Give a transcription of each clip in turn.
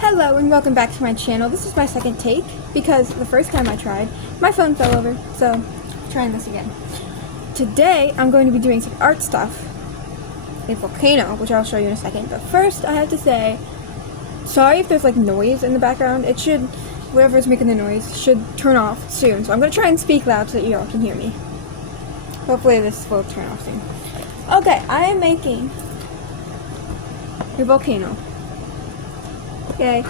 Hello and welcome back to my channel. This is my second take because the first time I tried, my phone fell over, so I'm trying this again. Today I'm going to be doing some art stuff, a volcano, which I'll show you in a second, but first I have to say, sorry if there's like noise in the background. It should, whatever's making the noise, should turn off soon, so I'm going to try and speak loud so that you all can hear me. Hopefully this will turn off soon. Okay, I am making a volcano. Okay,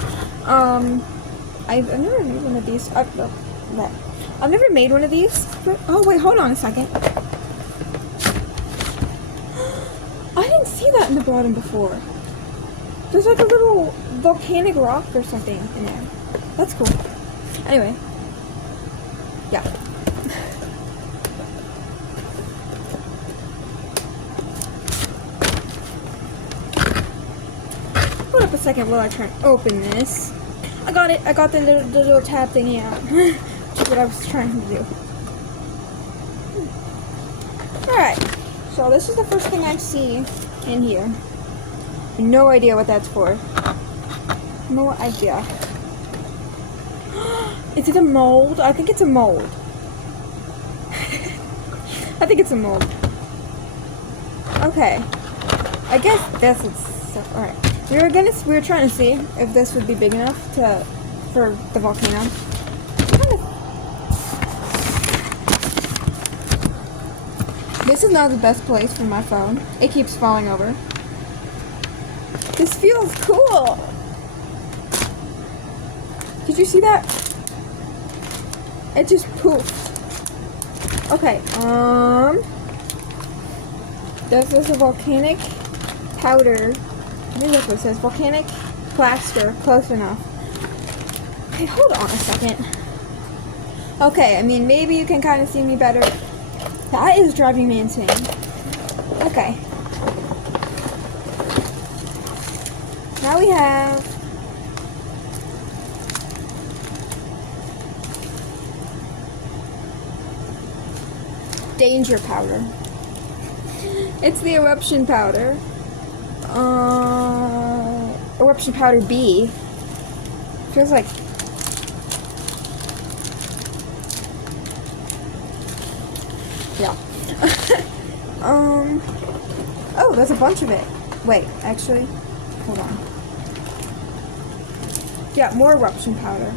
I've never made one of these. I've never made one of these. Oh wait, hold on a second. I didn't see that in the bottom before. There's like a little volcanic rock or something in there. That's cool. Anyway, yeah. Hold up a second while I try and open this. I got it. I got the little tab thingy out. Which is what I was trying to do. Alright. So this is the first thing I see in here. No idea what that's for. No idea. Is it a mold? I think it's a mold. I think it's a mold. Okay. I guess this is... Alright. We were trying to see if this would be big enough for the volcano. This is not the best place for my phone. It keeps falling over. This feels cool. Did you see that? It just poofed. Okay, This is a volcanic powder. I think that's what it says. Volcanic plaster. Close enough. Okay, hold on a second. Okay, I mean, maybe you can kind of see me better. That is driving me insane. Okay. Now we have... danger powder. It's the eruption powder. Eruption powder B. Feels like... yeah. Oh, there's a bunch of it. Wait, actually, hold on. Yeah, more eruption powder.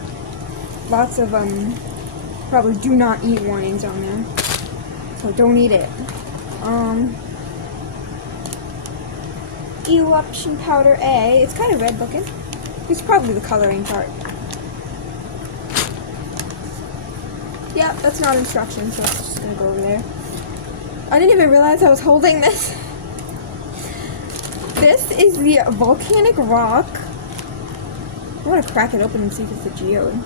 Lots of, probably do not eat warnings on there. So don't eat it. Eruption powder A. It's kind of red looking. It's probably the coloring part. Yeah, that's not instructions, so it's just gonna go over there. I didn't even realize I was holding this. This is the volcanic rock. I want to crack it open and see if it's a geode.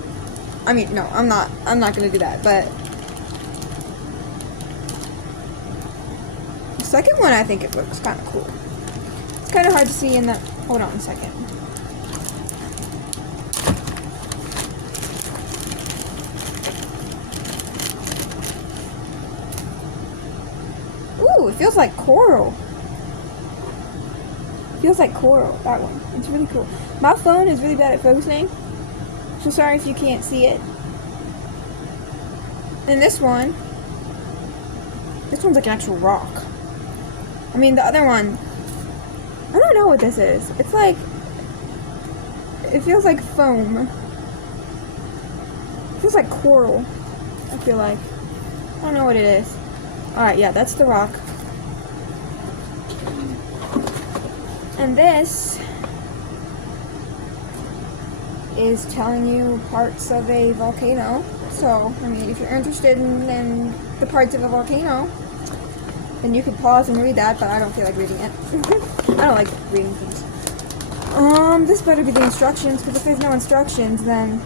I mean, no, I'm not gonna do that, but the second one, I think it looks kind of cool. It's kind of hard to see in the... hold on a second. Ooh, it feels like coral. It feels like coral, that one. It's really cool. My phone is really bad at focusing, so sorry if you can't see it. And this one's like an actual rock. I mean, the other one, I don't know what this is. It's like, it feels like foam. It feels like coral, I feel like. I don't know what it is. Alright, yeah, that's the rock. And this is telling you parts of a volcano. So, I mean, if you're interested in the parts of a volcano, then you could pause and read that, but I don't feel like reading it. I don't like reading things. This better be the instructions, because if there's no instructions, then...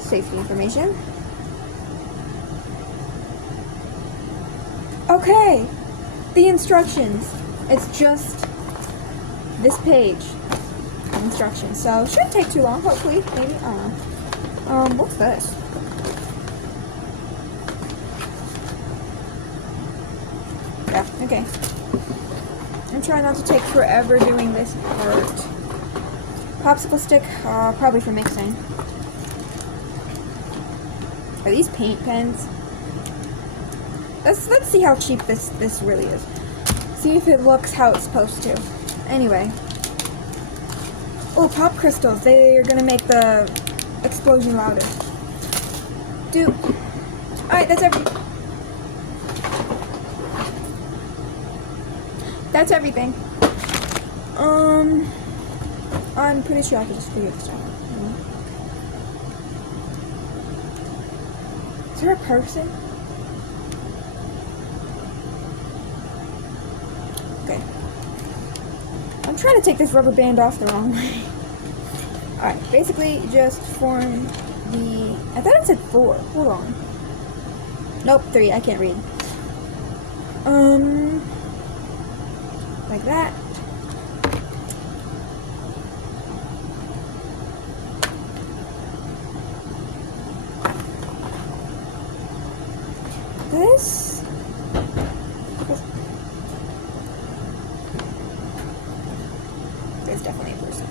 safety information. Okay! The instructions. It's just this page of instructions. So, it shouldn't take too long, hopefully. Maybe, I don't know. What's this? Yeah, okay. try not to take forever doing this part. Popsicle stick, probably for mixing. Are these paint pens? Let's see how cheap this really is. See if it looks how it's supposed to. Anyway. Oh, pop crystals. They are gonna make the explosion louder. Alright, that's everything. I'm pretty sure I could just figure this out. Is there a person? Okay. I'm trying to take this rubber band off the wrong way. Alright, basically just form the... I thought it said 4. Hold on. Nope, 3. I can't read. Like that. This. There's definitely a person.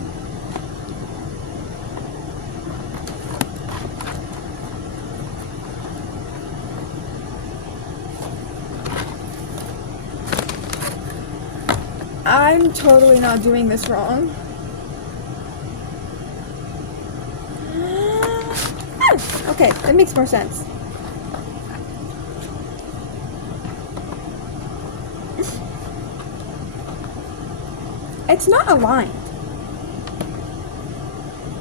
I'm totally not doing this wrong. Okay, that makes more sense. It's not aligned.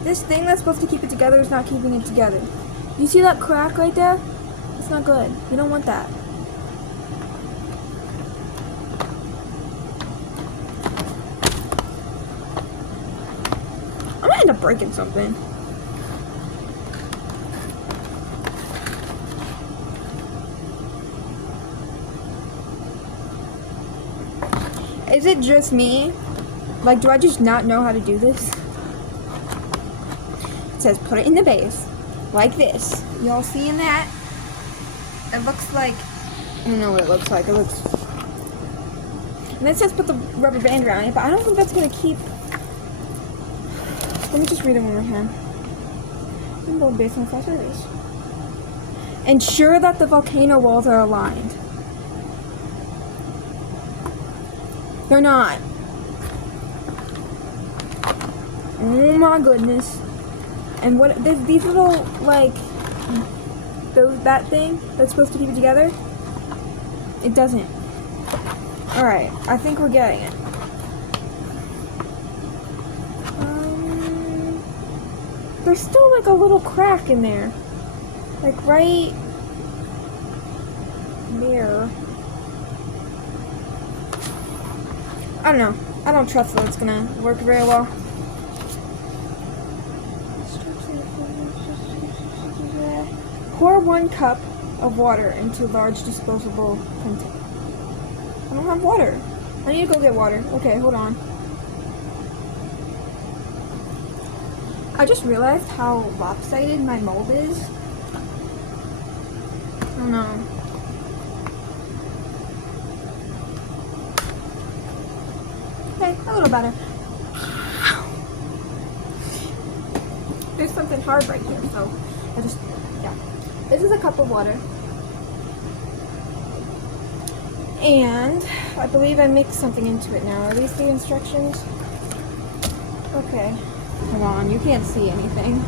This thing that's supposed to keep it together is not keeping it together. You see that crack right there? It's not good. You don't want that. I'm gonna end up breaking something. Is it just me? Like, do I just not know how to do this? It says put it in the base. Like this. Y'all seeing that? It looks like... I don't know what it looks like. It looks... And it says put the rubber band around it, but I don't think that's going to keep... Let me just read it one more time. Build base on 5 surveys. Ensure that the volcano walls are aligned. They're not. Oh my goodness. And what, these little, like, that thing that's supposed to keep it together, it doesn't. Alright, I think we're getting it. There's still, like, a little crack in there. Like, right there. I don't know. I don't trust that it's gonna work very well. Pour 1 cup of water into large disposable container. I don't have water. I need to go get water. Okay, hold on. I just realized how lopsided my mold is. I don't know. Okay, a little better. There's something hard right here, so yeah. This is a cup of water. And I believe I mixed something into it now. Are these the instructions? Okay. Hold on, you can't see anything.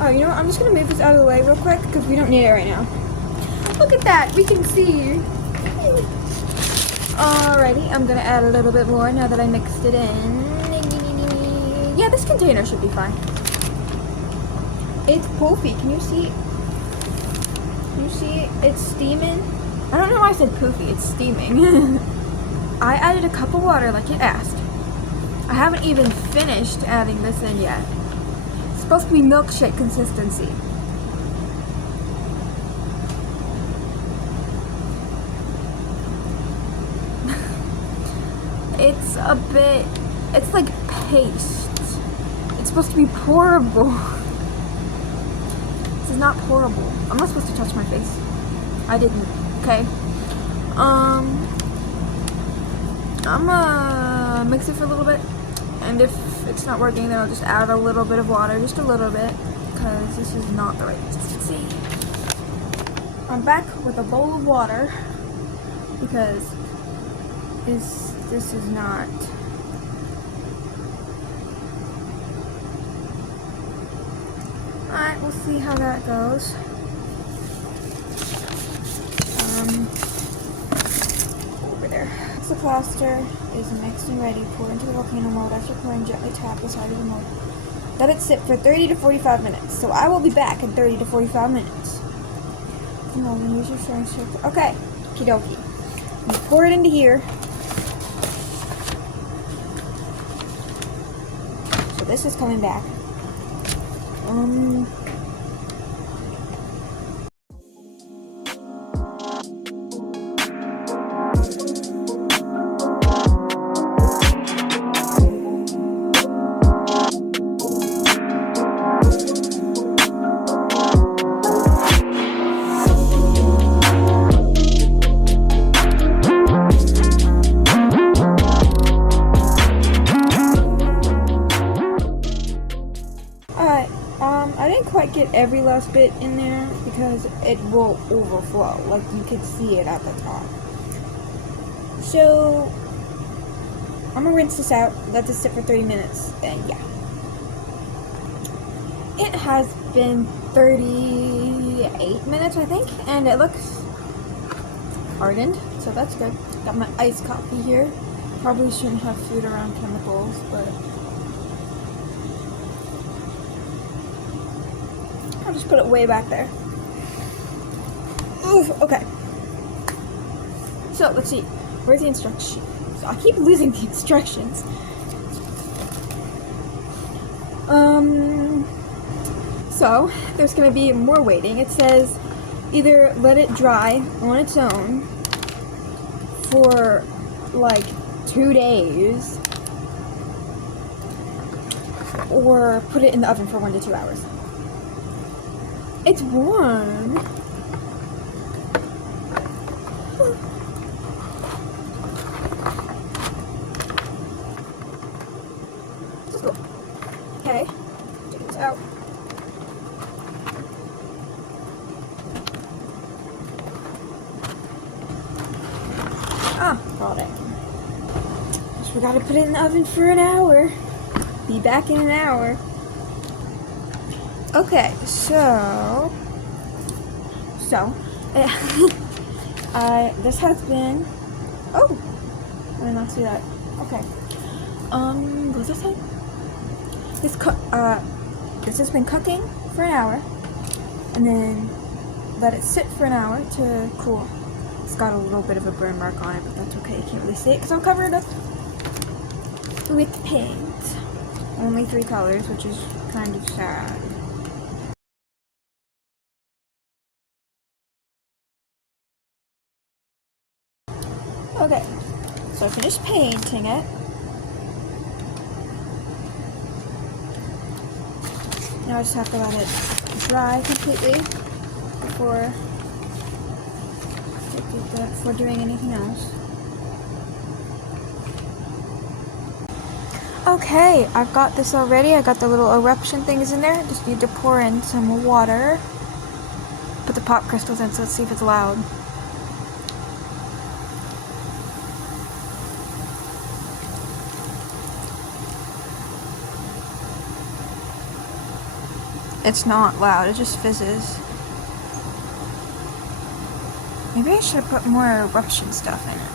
Oh, you know what? I'm just gonna move this out of the way real quick because we don't need it right now. Look at that, we can see. Alrighty, I'm gonna add a little bit more now that I mixed it in. Yeah, this container should be fine. It's poofy. Can you see? Can you see it? It's steaming. I don't know why I said poofy. It's steaming. I added a cup of water like it asked. I haven't even finished adding this in yet. It's supposed to be milkshake consistency. It's a bit... It's like paste. It's supposed to be pourable. This is not pourable. I'm not supposed to touch my face. I didn't. Okay. I'm gonna mix it for a little bit, and if it's not working, then I'll just add a little bit of water, just a little bit, because this is not the right consistency. I'm back with a bowl of water, because this is not. Alright, we'll see how that goes. Over there. The plaster is mixed and ready. Pour into the volcano mold. After pouring, gently tap the side of the mold. Let it sit for 30 to 45 minutes. So I will be back in 30 to 45 minutes. Come on, use your stirring stick. Okay, okie dokie. You pour it into here. So this is coming back. I didn't quite get every last bit in there because it will overflow. Like, you can see it at the top. So, I'm gonna rinse this out, let this sit for 30 minutes, and yeah. It has been 38 minutes, I think, and it looks hardened, so that's good. Got my iced coffee here. Probably shouldn't have food around chemicals, but I'll just put it way back there. Oof, okay. So, let's see. Where's the instructions? I keep losing the instructions. So, there's going to be more waiting. It says either let it dry on its own for like 2 days, or put it in the oven for 1 to 2 hours. It's warm. Let's go. Okay, take this out. Got it. Just forgot to put it in the oven for an hour. Be back in an hour. Okay, so this has been. Oh, I did not see that. Okay. What was I saying? This has been cooking for an hour, and then let it sit for an hour to cool. It's got a little bit of a burn mark on it, but that's okay. You can't really see it because I'm covered up with paint. Only 3 colors, which is kind of sad. Okay, so I finished painting it. Now I just have to let it dry completely before doing anything else. Okay, I've got this already. I got the little eruption things in there. Just need to pour in some water. Put the pop crystals in, so let's see if it's loud. It's not loud, it just fizzes. Maybe I should have put more eruption stuff in it.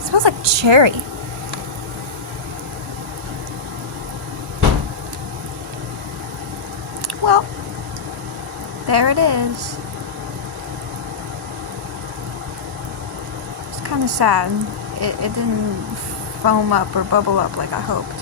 It smells like cherry. Well, there it is. It's kind of sad. It didn't foam up or bubble up like I hoped.